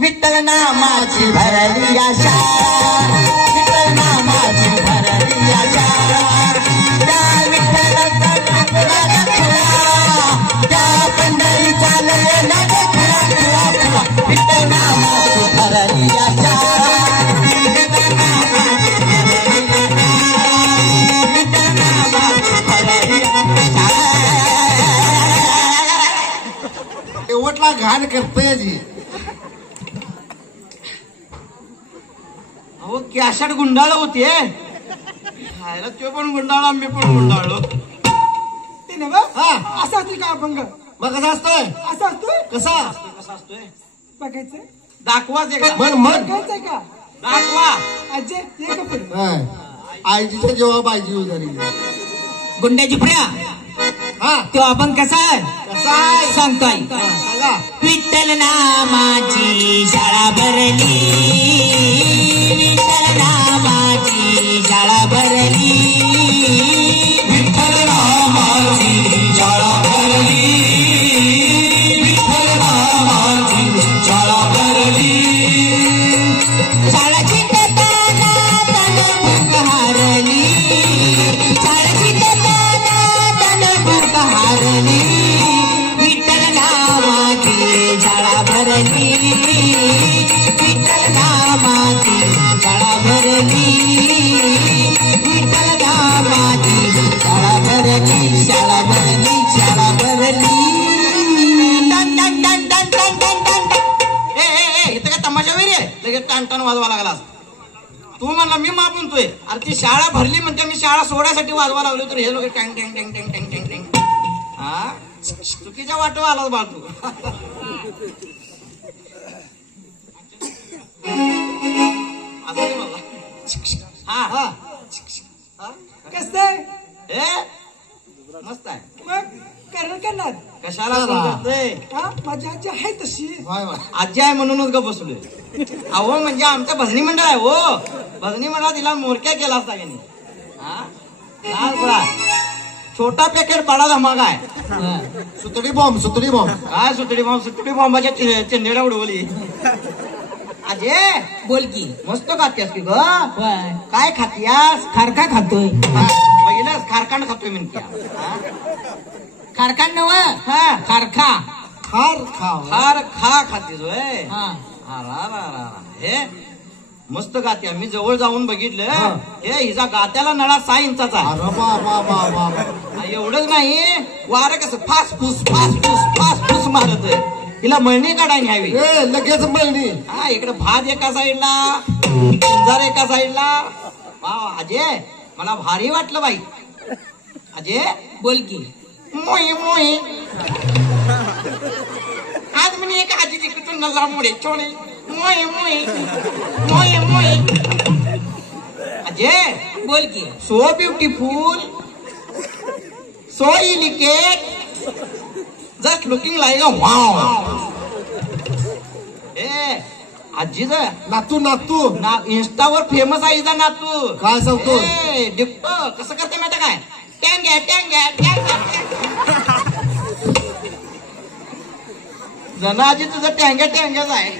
विठ्ठल नामाची भरली आशा, विठ्ठल नामाची भरली आशा, त्या विठ्ठलाचा नामाला खुळा, त्या पंढरी चालले नामे खुळा खुळा खुळा, विठ्ठल नामाची भरली आशा, विठ्ठल नामाची भरली आशा, विठ्ठल नामाची भरली आशा. शेवटला घाण करतोय जी. अहो कॅशट गुंडाळ होते, खायला तो पण गुंडाळा मी पण गुंडाळलो. ते ना बा असं असतोय का अभंग? मग कसा असतोय? असं असतोय कसा कसा असतोय बघायचं, दाखवाच एकदा. मन मन बघायचंय का? दाखवा. अजय ये का पुढे? आईजीच्या जेव्हा बायजी उधारी गुंड्याची प्रिया हा तो आपण कसा आहे कसा आहे सांगतोय. सांगा. विठ्ठल नामाची शाळा भरली, विठ्ठल नामाची शाळा भरली, विठ्ठल नामाची शाळा भरली, विठ्ठल नामाची शाळा भरली. शाळा शिकताना तन भूक हारली, शाळा शिकताना तन भूक हारली, विठ्ठल नामाची शाळा भरली, विठ्ठल नामाची शाळा भरली, विठ्ठल नामाची शाळा भरली, शाळा भरली, शाळा भरली. टन टन टन टन टन टन टन. ए इथं काय तमाशा वैरी आहे? लगेच टन टन वाजवा लागला. तू म्हणला मी माप म्हणतोय. अरे ती शाळा भरली म्हणते, मी शाळा सोडायसाठी वाजवा लागलो तर हे लोक टँग टँग टँग टँग टँग टँग टँग. हा चुकीच्या वाटव आलास बाळ तू. असं नाही म्हणला. हा हा कसं आहे? ए मस्त आहे. मग करणार कशाला समजतंय? हा माझी आजी आहे तशी. Y Y. आजी आहे म्हणूनच ग बसलोय. अहो म्हणजे आमचं भजनी मंडळ आहे हो. भजनी मंडळात तिला मोरक्या केला असता त्यांनी. हा लाल गुलाब. छोटा पॅकेट बडा धमाका आहे. सुतडी बॉम्ब सुतडी बॉम्ब. काय सुतडी बॉम्बाच्या चेंडेड्या उडवली. अजय बोल की. मस्त खात्यास की ग. होय. काय खात्यास? खारका खातोय. पहिलंच खारकांड खातोय म्हणत्या. खारका नव हा खारखा. खार खाव. खार खा खातीस होय. हा हे मस्त गात्या. मी जवळ जाऊन बघितलं. हे हिचा गात्याला नळा 6 इंचाचा आहे. अरे बा बा बा बा. एवढंच नाही, वारं कसं फास फूस मारत. हिला मळणी काढायला न्यावी. ए लगेच मळणी. हा इकडे भात एका साईडला, पिंजार एका साईडला. वा अजय मला भारी वाटलं बाई. अजय बोल की. मोई मोई आज म्हणे एक आजी तिकडून नजरा मोडे छोडे. मोई मोई मोई मोई. अजय बोल की. So beautiful, so delicate, just looking like a wow. ए आजीच नातू नातू ना इंस्टावर फेमस आहे हिचा नातू. काय सांगतो? डिप्टो कसं करते माहिती काय? टँग्या टँग्या टँग्या. जनाजी तुझं टँग्या टँग्याच आहे.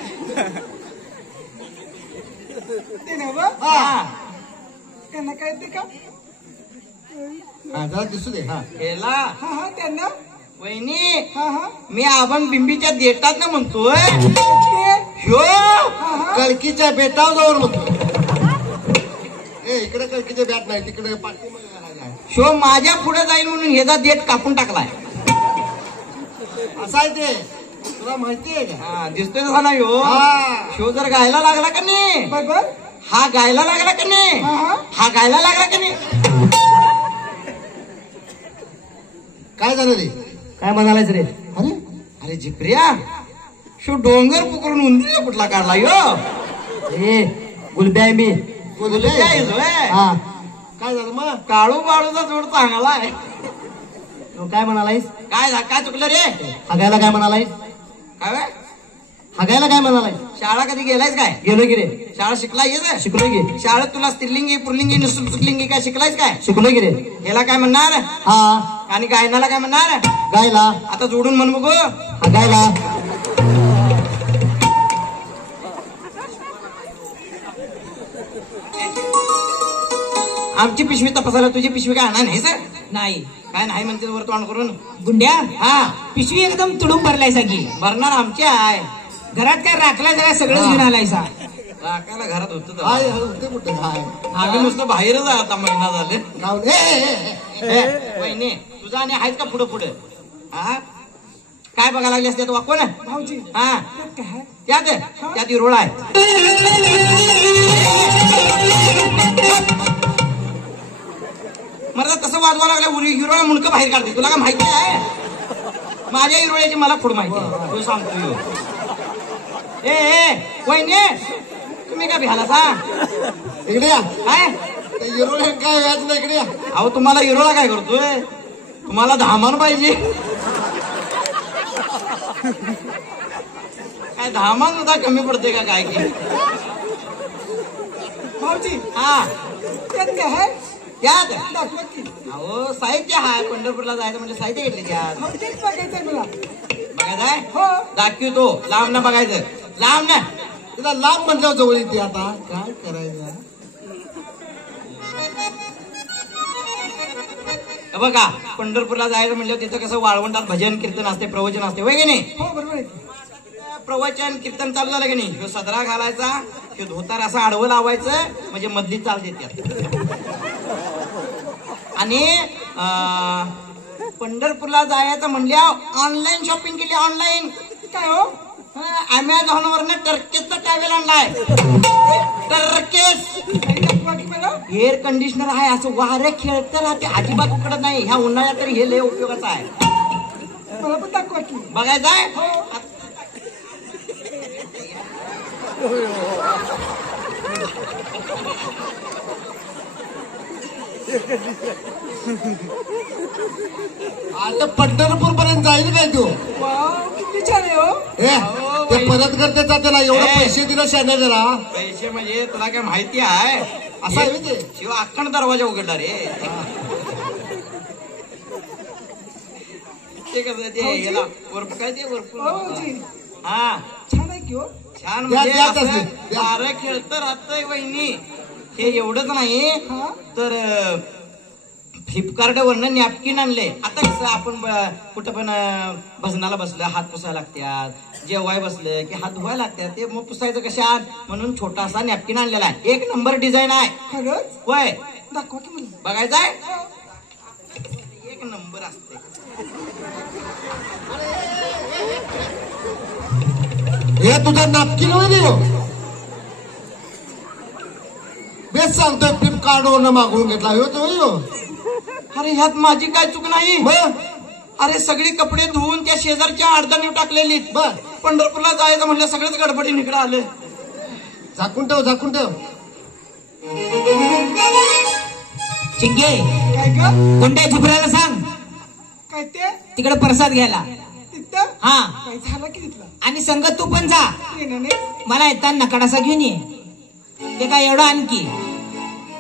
ते ना बा हा त्यांना काय ते का? हा जरा दिसू दे. हा केला हा हा त्यांना वहिनी. हा हा मी आपण बिंबीच्या देटात ना म्हणतोय. ते ह्यो कळकीच्या बेटावर जाऊन म्हणतो. ए इकडे कळकीचे बॅट नाही, तिकडे पाठी शो माझ्या पुढे जाईल म्हणून ह्याचा देठ कापून टाकलाय. असं आहे ते. तुला माहिती आहे का? हा दिसतोय तसा नाही हो. हा. शो जर गायला लागला का नाही, बरोबर. हा गायला लागला का नाही, हा हा हा गायला लागला का नाही. काय झालं रे? काय म्हणालायच रे? अरे अरे जिप्रिया शो डोंगर पुकरून उंदीला कुठला काढला यो. ए गुलब्या आहे मी. बोलले हा काय झालं मग? काळू बाळूचा जोड चांगला आहे. तू काय म्हणालायस? काय चुकलं रे? हागायला काय म्हणालायस? काय हागायला काय म्हणालाय? शाळा कधी गेलायस काय? गेलो की रे. शाळा शिकलाय येत? शिकलोय की. शाळेत तुला स्त्रीलिंगी पुरलिंगी निसुलिंगी काय शिकलायस काय? शिकलोय की रे. याला काय म्हणणार? हा. आणि गायनाला काय म्हणणार? गायला. आता जोडून म्हण बघू. हागायला. आमची पिशवी तपासायला तुझी पिशवी काय आणणार नाही सर? नाही काय नाही म्हणते वर तोंड करून. गुंड्या हा पिशवी एकदम तुडून भरलाय की भरणार आमची आहे. घरात काय राखलाय जरा सगळंच घेऊन आलायसा. राखायला घरात होत काय होते कुठे काय आम्ही नुसतं बाहेरच आहे आता महिना झाले. गाव वहिनी तुझा आणि आहेत का पुढं पुढे? हा काय बघायला लागली असते तू कोण? भाऊजी हा त्यात काय? त्यात इरोळा आहे. मला तसं वाजवा लागलं हिरोळा मुंडकं बाहेर काढते. तुला काय माहिती आहे? माझ्या हिरोळ्याची मला फुड माहिती आहे. तू सांगतो वहिनी तुम्ही काय भ्याला सांग इकडे या. काय? हिरोळे काय व्याज नाही इकडे या. अहो तुम्हाला हिरोळा काय करतोय? तुम्हाला धामान पाहिजे काय? धामान सुद्धा कमी पडते का काय की? भाऊजी हा त्यात काय आहे? त्यात दाखवा की. अहो साहित्य आहे. पंढरपूरला जायचं म्हणजे साहित्य घेतले त्यात. भाऊ तेच बघायचंय मला. बघायचंय? हो दाखवतो. लांब ना बघायचं. लांब ना. तिला लांब म्हटल्यावर जवळ येते. आता काय करायचं? बघा पंढरपूरला जायचं म्हणलं तिथं कसं वाळवंटात भजन कीर्तन असते, प्रवचन असते, होय की नाही? हो बरोबर आहे की. प्रवचन कीर्तन चालू झालं की नाही, ह्यो सदरा घालायचा, ह्यो धोतार असं आडवं लावायचं म्हणजे मधली चाल देतात. आणि पंढरपूरला जायचं म्हणल्या ऑनलाईन शॉपिंग केली. ऑनलाईन काय हो? अमेझॉन वरनं टर्केसचा टॅवेल आणलाय. टर्केस काही दाखवा की मला. एअर कंडिशनर आहे. असं वारे खेळतं राहते, अजिबात उकडत नाही. ह्या उन्हाळ्यात तरी हे लय उपयोगाचं आहे. मला पण दाखवा की. बघायचं आहे? आता पंढरपूर पर्यंत जाईल काय तू? वाव किती छान आहे हो. ते परत करते त्याला एवढे पैसे दिले शाने जरा. पैसे म्हणजे तुला काय माहिती आहे? असं आहे ते. शिवा अखंड दरवाजा उघडला रे. ते कसं ते याला काय ते वरपूर. भाऊजी हा छान आहे की हो. छान म्हणजे द्या, द्या, असं द्या. वारं खेळतं राहतंय वहिनी. हे एवढंच नाही हा तर फ्लिपकार्ट वरनं नॅपकिन आणले. आता कसं आपण कुठं पण भजनाला बसलं हात पुसायला लागतात, जेवाय बसलं की हात धुवायला लागतात. ते मग पुसायचं कशात म्हणून छोटासा नॅपकिन आणलेला आहे. 1 नंबर डिझाईन आहे. खरंच होय दाखवा की मला. बघायचं आहे? 1 नंबर असते. हे तुझा नापकिन होईल हो. बेस सांगतोय फ्लिपकार्ट वरनं मागवून घेतला हो तो हो. अरे ह्यात माझी काय चूक नाही. मग अरे सगळी कपडे धुवून त्या शेजारच्या अडचणी टाकलेली. बर पंढरपूरला जायचं म्हणलं सगळंच गडबडीने इकडे आलं. झाकून ठेव झाकून ठेव. चिंगे काय ग? गुंड्या झुबऱ्याला सांग काय ते तिकडे प्रसाद घ्यायला. तिथं हा काय झालं की तिथलं? आणि संग तू पण जा. येणं नाही. मला येताना कडासा घेऊन ये. ते काय एवढं आणखी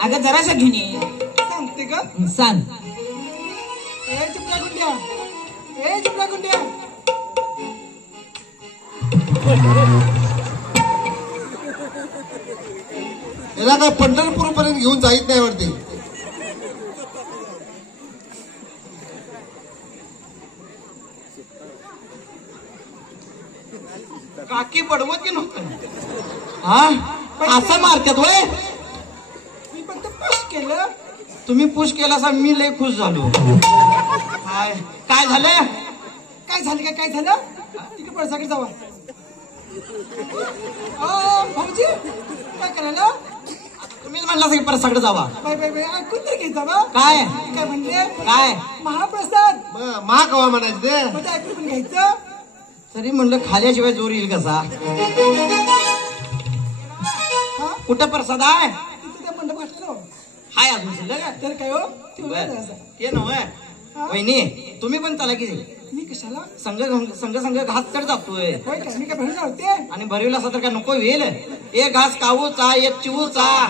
अगं जरासा घेऊन ये. सांगते ग. सांग. ए चिपळा गुंड्या, ए चिपळा गुंड्या. याला काय पंढरपूर पर्यंत घेऊन जाईत नाही वाटते. काकी पडवत की नव्हतं. हा असं मारतात वय. मी फक्त पुश केलं. तुम्ही पुश केला असा मी लय खुश झालो. काय काय झालं? काय झालं काय झालं? तिकडे पळसाकडे जावा. भाऊजी काय करायला? तुम्हीच म्हणला की परत सगळं जावा. बाय बाय बाय ऐकून तर घ्यायचा ना. काय काय म्हणले? काय महाप्रसाद. महाकवा म्हणायचं ते. म्हणजे ऐकून पण घ्यायचं. तरी म्हणलं खाल्याशिवाय जोर येईल कसा. हा कुठं प्रसाद आहे? तिथं त्या मंडप घातलेलं. हाय अजून शिल्लक आहे? तर काय हो? बरं. ते नव्हे वहिनी तुम्ही पण चला की मी कशाला संघ संघ घास तर जातोय होय का मी काय भरून लावते आणि भरविला असं तर काय नको होईल. एक घास कावूचा एक चिवूचा.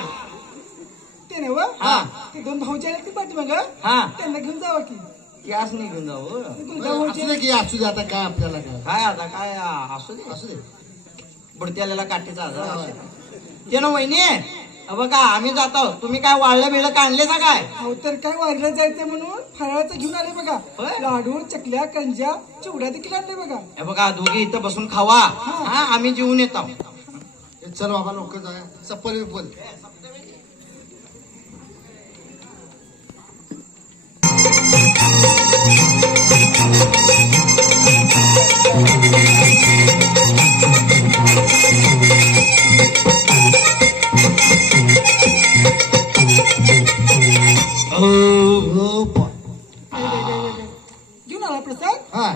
ते नव हा. ते 2 भाऊचे आले ते पाठीमाग हा त्यांना घेऊन जावं की त्यास नाही घेऊन जाऊ. असू दे की असू दे आता काय आपल्याला काय काय आता काय असू दे असू दे बुडती आलेला काठीचा आजार असू दे. ते ना वहिनी बघा आम्ही जातो. तुम्ही काय वाळलं बिळलं का आणले का काय? अहो तर काय वारीला जायचं म्हणून फराळाचं घेऊन आले बघा. होय? लाडू चकल्या कंजा चिवड्या देखील आणले बघा. हे बघा दोघे इथं बसून खावा. हा आम्ही जेवून येतो. चल बाबा लवकर जाऊया चप्पल बिप्पल. घेऊन आला प्रसाद. हा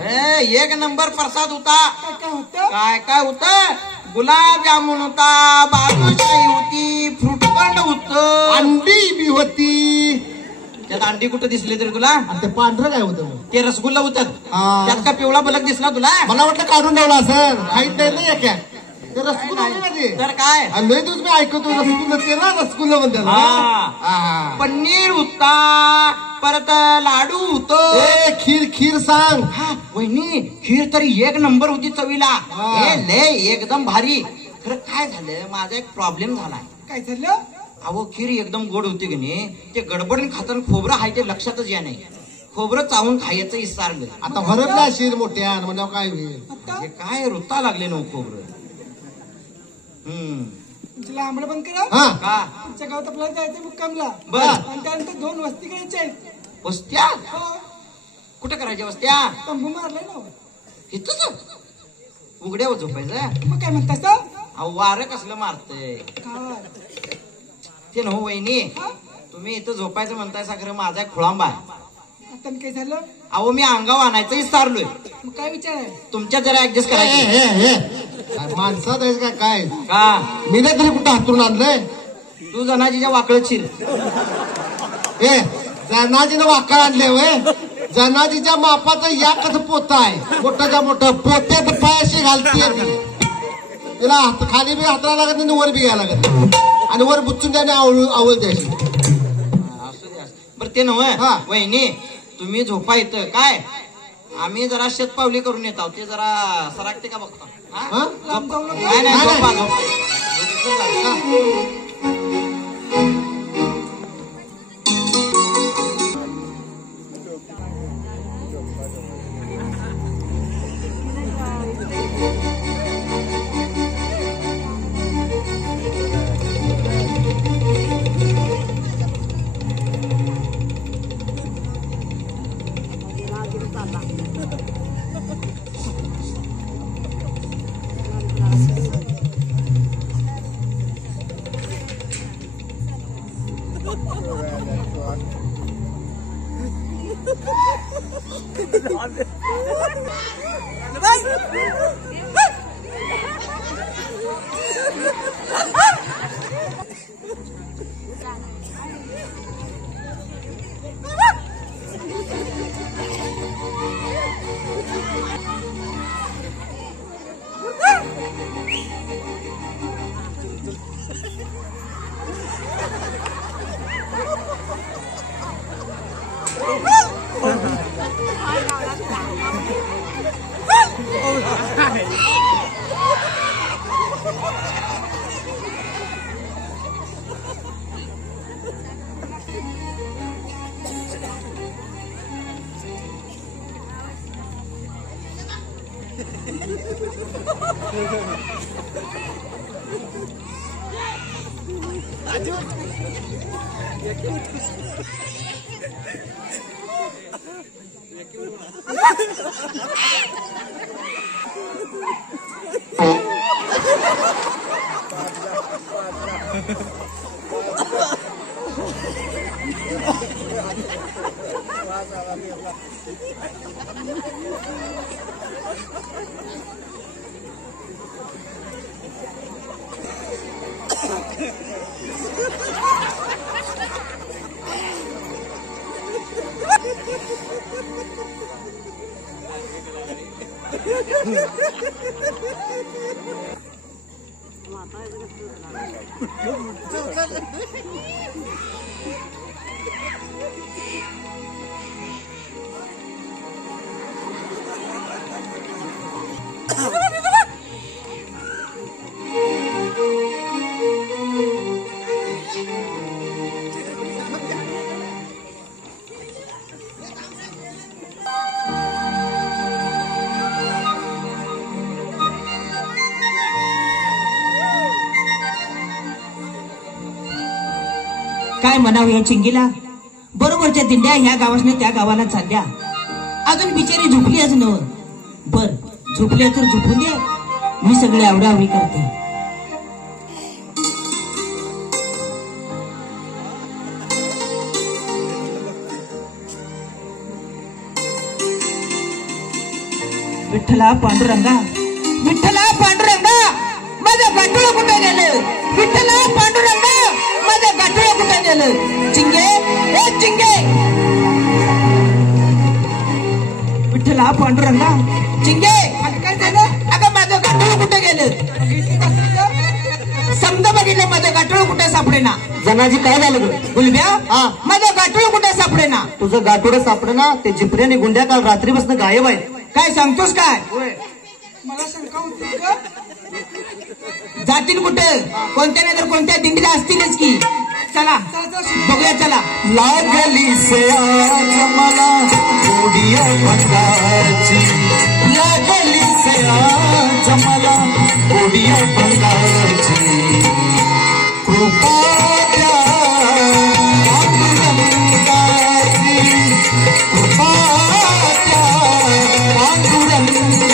एक नंबर प्रसाद होता. काय काय होतं काय काय होतं? गुलाबजामुन होता, बालुशाही होती, फ्रुटखंड होतं, अंडी बी होती. त्यात अंडी कुठं दिसले तरी तुला? आणि ते पांढरं काय होतं मग? ते रसगुल्ला होतात. हा. त्यात का पिवळा बलक दिसला तुला? मला वाटलं काढून ठेवला सर खाईत नाही ना क्या ते रसगुल्ला नाही ना ते. तर काय? आणि लय दिवस मी ऐकतो रसगुल्ला ते ना रसगुल्ला म्हणतात ना. हा. हा. पनीर होता, परत लाडू होतं. ए खीर खीर सांग. हा, वहिनी खीर तरी एक नंबर होती चवीला. हा. हे लय एकदम भारी. खरं काय झालं माझा एक प्रॉब्लेम झालाय. काय झालं अहो खीर एकदम गोड होती की नाही ते गडबडीन खाताना खोबरं आहे ते लक्षातच या नाही. खोबरं चावून खायचं इसारलं. आता भरपला शिर मोठ्या म्हणजे काय होईल. आता हे काय रुता लागले ना खोबरं. तुला आंबड बंद करा. हा का तुमच्या गावात आपल्याला जायचं मुक्कामला. बर. आणि त्यानंतर 2 वस्ती करायच्या आहेत. वस्त्या हो, कुठं करायच्या वस्त्या? तंबू मारलाय ना. इथंच उघड्यावर झोपायचं. मग काय म्हणतास तर? अहो वारं कसलं मारतय काय ते न वहिनी. हा? तुम्ही इथं झोपायचं म्हणताय खरं माझा एक खोळांबा आहे. आता काय झालं अहो मी अंगावर आणायचं विचारलोय. मग काय विचार आहे तुमच्या जरा ऍडजस्ट ए, करायचं ए, ए, काय माणसात आहेस का काय का. मी नाही तरी कुठं हातरून आणलंय. तू जनाजीच्या वाकळत शिर. ए जनाजीनं वाकळ आणले वय. जनाजीच्या मापाचं या कसं पोतं आहे मोठ्याच्या मोठं पोत्यात पायाशी घालतीये ती. तिला खाली बी हातला लागत नाही वर बी घ्यायला लागत नाही. आणि वर बुच्चून त्याने आवळ द्यायची. असू दे बरं ते नव्हे. हा. वहिनी तुम्ही झोपा इथं काय आम्ही जरा शेतपावली करून येत आहोत. ते जरा सरागते का बघतो. हा? हा? लांब जाऊ नका. नाही नाही नाही, झोपा नाही. झोपा. काय म्हणावं या चिंगीला? बरोबरच्या दिंड्या ह्या गावासने त्या गावाला चालल्या. अजून बिचारी झोपली न. बर, झोपल्या तर झोपून दे, मी सगळे आवडाआवडी करते. विठ्ठला पांडुरंगा, विठ्ठला पांडुरंगा, माझं गाठोळ कुठे गेलं? विठ्ठला पांडुरंगा, माझं गाठोळ कुठे गेलं? चिंगे, ए चिंगे, विठ्ठला पांडुरंगा, चिंगे, काय झालं? अगं माझं गाठोळ कुठे गेलं? समजा बघितलं माझं गाठोळ कुठे सापडेना. जनाजी काय झालं ग? गुलब्या, माझं गाठोळ कुठे सापडेना. तुझं गाठोडं सापडेना. ते जिपऱ्याने गुंड्या काल रात्रीपासून गायब आहे. काय सांगतोस काय? मला शंका होती का? जातील कुठे? कोणत्या नाही तर कोणत्या दिंडीला असतीलच की. चला बघूया, चला. लागली से आज मला उडिया बंगाची, लागली से आज मला उडिया बंगाची, कृपा द्या पांडुरंगाची, कृपा द्या पांडुरंगाची.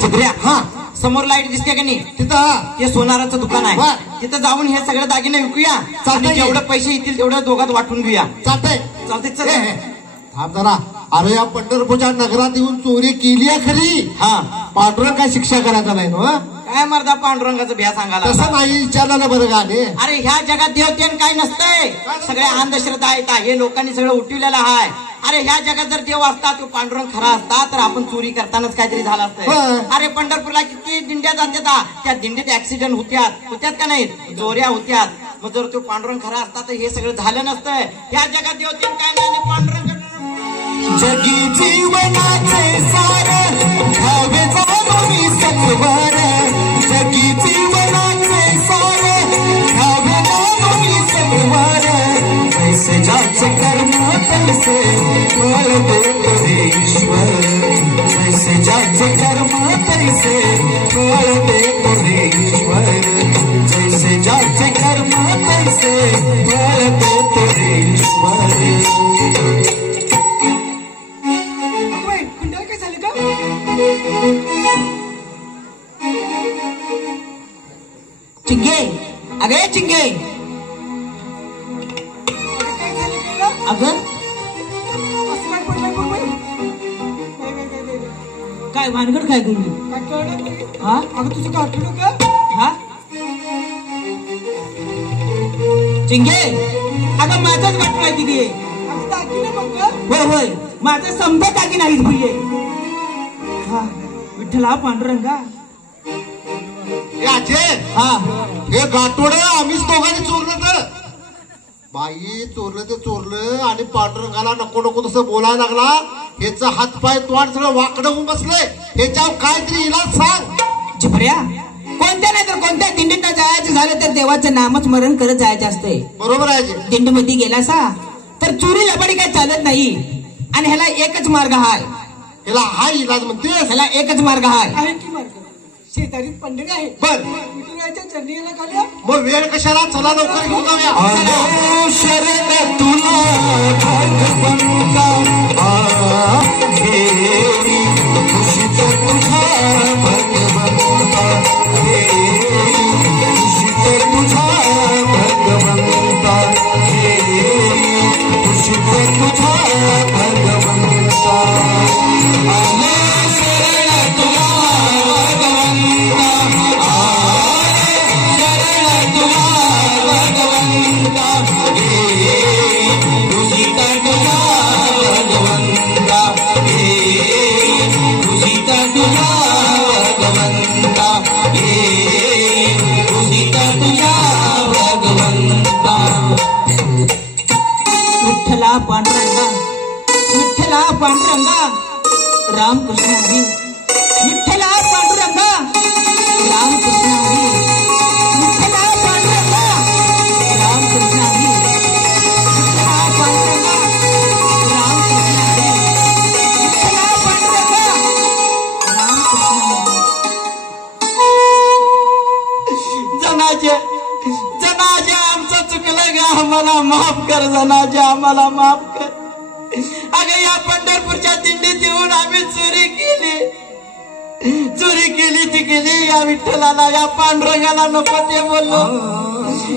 चित्र्या, हा समोर लाईट दिसते का नाही? तिथं ते सोनाराचं दुकान आहे. बर. तिथं जाऊन हे सगळे दागिने विकूया. चालतंय. आणि जेवढे पैसे येतील तेवढ्या दोघात वाटून घेऊया. चालतंय. चालते, ए, चल. ए, थांब जरा. अरे या पंढरपूरच्या नगरात येऊन चोरी केली आहे खरी. हा, पांडुरंग काय शिक्षा करायचा नाही ना? काय मर्दा पांडुरंगाचं भ्या सांगायला? तसं नाही, विचारलं बरं गाणे. अरे ह्या जगात देवतेन काय नसतंय. सगळ्या अंधश्रद्धा आहेत. हे लोकांनी सगळं उठवलेलं आहे. अरे ह्या जगात जर देव असता, तो पांडुरंग खरा असता, तर आपण चोरी करतानाच काहीतरी झालं असतं. होय. अरे पंढरपूरला किती दिंड्या जातात. त्या दिंडीत ऍक्सिडेंट होत्यात का नाहीत? चोऱ्या होत्यात. मग जर तो पांडुरंग खरा असता तर हे सगळं झालं नसतं. ह्या जगात देवतेन काय नाही आणि पांडुरंग जगी जीवनाचे सार घ्यावे जाणून सत्वर, जगी जीवनाचे सार घ्यावे जाणून सत्वर, जैसे ज्याचे कर्म तैसे फळ देतो ईश्वर, जैसे ज्याचे कर्म तैसे फळ देतो ईश्वर, जैसे ज्याचे कर्म तैसे फळ देतो ईश्वर. कुंड्याला काय झालं का? चिंगे, अगे चिंगे, काय झालं का? अगं असं काय पडलंय बघ बाई? नाही. काय भानगड काय करू? काय कळलं नाही? हा अगं तुझं गाठलं का? हा चिंगे, अगं माझाच गाठला किती? अगं दाखिलं मग का? होय होय, माझं समजा टाकी नाहीत भुये. हा, विठ्ठला पांडुरंगा. याचे हा, हे गाठोड आम्हीच दोघांनी चोरलं तर. बाई चोरलं ते चोरलं आणि पांडुरंगाला नको नको तसं बोलायला लागला. ह्याचं हातपाय तोंड सगळं वाकडं होऊन बसलंय. ह्याच्यावर काहीतरी इलाज सांग. चिपऱ्या, कोणत्या नाही तर कोणत्या दिंडीत जायचं झालं तर देवाचं नामच स्मरण करत जायचं असतंय. बरोबर आहे जे. दिंडीमध्ये गेला सा तर चोरी लबाडी काय चालत नाही. आणि ह्याला एकच मार्ग हाय. ह्याला हा इलाज म्हणते. ह्याला एकच मार्ग हाय. आहे की मार्ग? शेजारीत पंढरी आहे. बर, विठुरायाच्या चरणी यायला घाल्या. मग वेळ कशाला? चला लवकर घेऊन जाऊया. शरण तुला भगवंता घेरी, खुशीत तुझा भगवंता घेरी, खुशीत तुझा भगवंता घेरी, खुशीत तुझा भगवंता. आले शरण तुला भगवंता, आले शरण तुला भगवंता घेरी, विठ्ठला पांडुरंगा, विठ्ठला पांडुरंगा, रामकृष्ण हरी, विठ्ठला पांडुरंगा, रामकृष्ण हरी, विठ्ठला पांडुरंगा, रामकृष्ण हरी, विठ्ठला पांडुरंगा, रामकृष्ण हरी, विठ्ठला पांडुरंगा, रामकृष्ण हरी. जनाजे जनाजे आमचं चुकलं ग, आम्हाला माफ कर जनाजे, आम्हाला माफ कर. अगं या पंढरपूरच्या दिंडीत येऊन आम्ही चोरी केली ती केली. या विठ्ठलाला या पांडुरंगाला नको ते बोललो,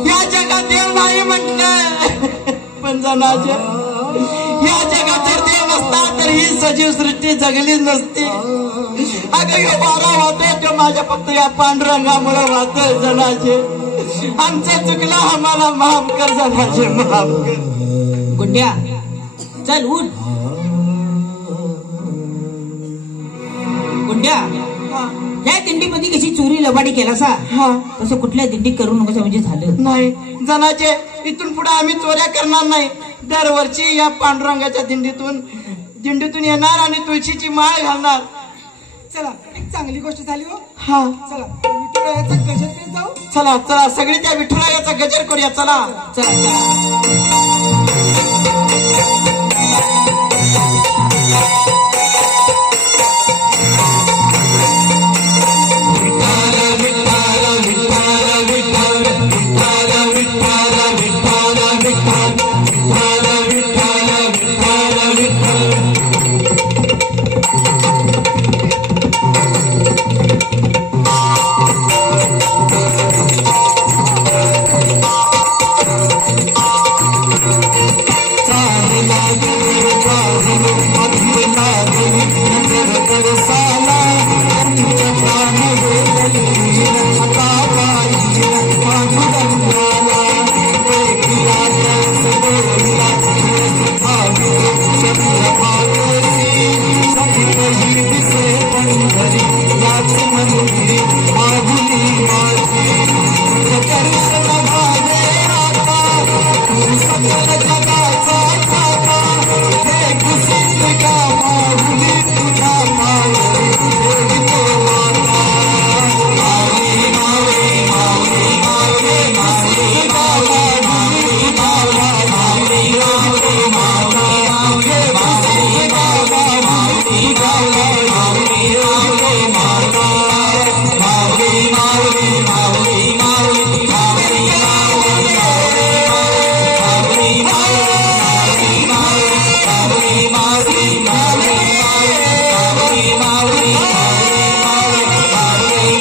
या जगात देव नाही म्हटलं. पण जनाजे या जगात जर देव नसता तर ही सजीव सृष्टी जगलीच नसती. अगं यो वारा वाहतोय तो माझ्या फक्त या पांडुरंगामुळे वाहतोय. जनाजे आमचं चुकलं, आम्हाला माफ कर जनाजे, माफ कर. गुंड्या चल उठ. गुंड्या या दिंडीमध्ये कशी चोरी लबाडी केला सा, तसं कुठल्या दिंडी करू नकोस म्हणजे झालं नाही. जनाचे इथून पुढे आम्ही चोऱ्या करणार नाही. दरवर्षी या पांडुरंगाच्या दिंडीतून येणार आणि तुळशीची माळ घालणार. चला एक चांगली गोष्ट झाली हो. हा चला विठुरायाचा गजर करीत जाऊ. चला चला सगळी त्या विठुरायाचा गजर करूया. चला चला चला.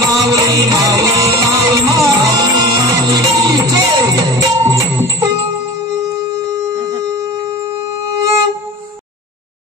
माऊली